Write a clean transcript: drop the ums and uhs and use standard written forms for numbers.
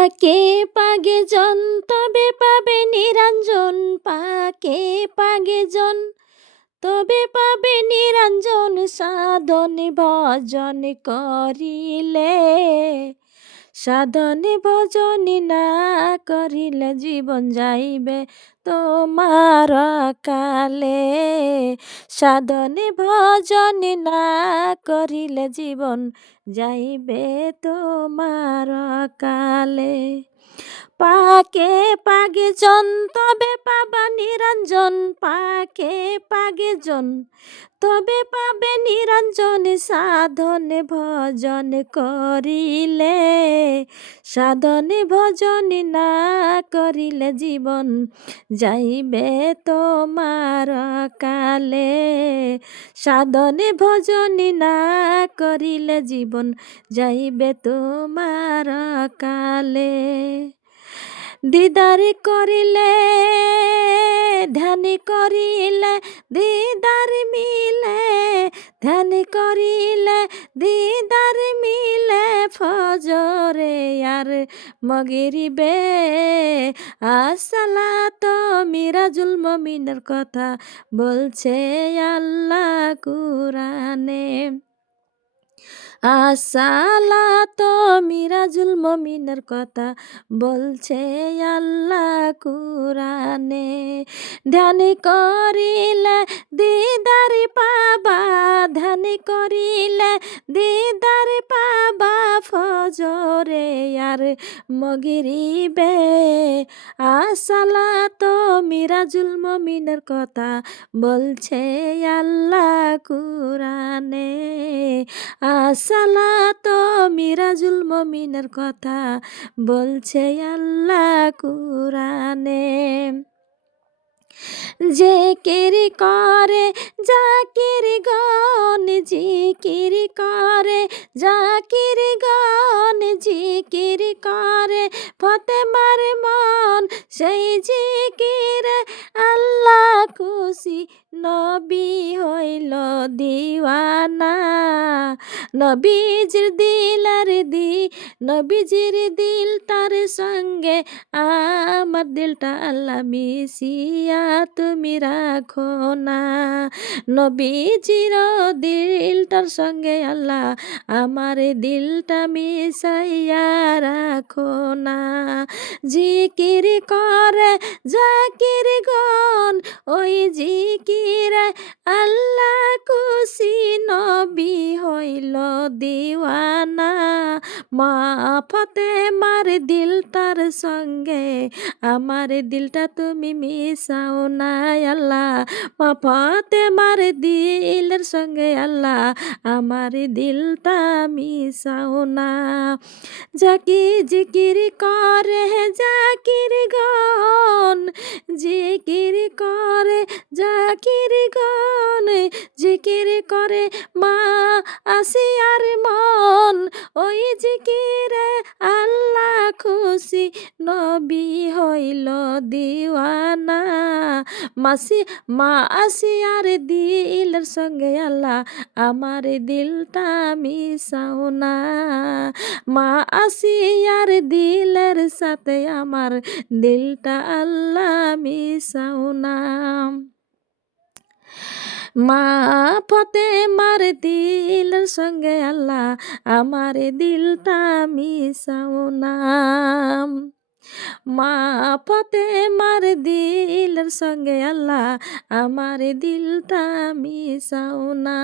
পাকে পাগে জন তবে পাবে নিরঞ্জন, পাকে পাগে জন তবে পাবে নিরঞ্জন, সাধন ভজন করিলে, সাধন ভজন না করিলে জীবন যাইবে তোমার কালে, সাধন ভজন না করিলে জীবন যাইবে তোমার কালে। পাকে পাগে জন তবে পাবা নিরঞ্জন, পাকে পাগে জন তবে পাবে নিরঞ্জন, সাধন ভজন করিলে, সাধন ভজন না করিলে জীবন যাইবে তোমার কালে, সাধন ভজন না করিলে জীবন যাইবে তোমার কালে। দিদার করিলে ধ্যান করিলে দিদার মিলে, ধ্যান করিলে দিদার মিলে, ফজরে আর মগরিবে আসসালাত মিরাজুল মমিনের কথা বলছে আল্লাহ কুরআনে, আসসালাত মিরাজুল মমিনের কথা বলছে আল্লাহ কুরআনে। ধ্যান করিলে দিদার পাবা, ধ্যান করিলে দিদার পাবা, ফজরে আর মগরিবে আসসালাত মিরাজুল মমিনের কথা বলছে আল্লাহ কুরআনে, আসসালাত মিরাজুল মমিনের কথা বলছে আল্লাহ কুরআনে। জিকির করে জাকির গণ, জিকির করে জাকির গণ, জিকির করে ফতেমার মন, সেই জিকিরে আল্লাহ খুশি, নবী হইল দিওয়ানা, নবীজির দিল আর নবীজির দিল তার সঙ্গে আমার দিলটা আল্লাহ মিশিয়া তুমি রাখো না, নবীজির দিলটার সঙ্গে আল্লাহ আমার দিলটা মিশাইয়া রাখো না। জিকির করে জাকির গণ, ওই জিকিরে আল্লাহ খুশি, নবী হইল দিওয়ানা, মা ফতেমার দিলটার সঙ্গে আমার দিলটা তুমি মিশাও না আল্লাহ, মা ফতেমার দিলের সঙ্গে আল্লাহ আমার দিলটা মিশাও না। জাকি জিকির করে জাকির গণ, জিকির করে জাকির গণ, জিকির করে মা আসিয়ার মন, ওই জিকিরে আল্লাহ খুশি, নবী হইল দিওয়ানা, মা আসিয়ার দিলের সঙ্গে আল্লাহ আমার দিলটা মিশাও না, মা আসিয়ার দিলের সাথে আমার দিলটা আল্লাহ মিশাও না। মা ফতেমার দিলের সঙ্গে আল্লাহ আমার দিলটা মিশাও না, মা ফতেমার দিলের সঙ্গে আল্লাহ আমার দিলটা মিশাও না।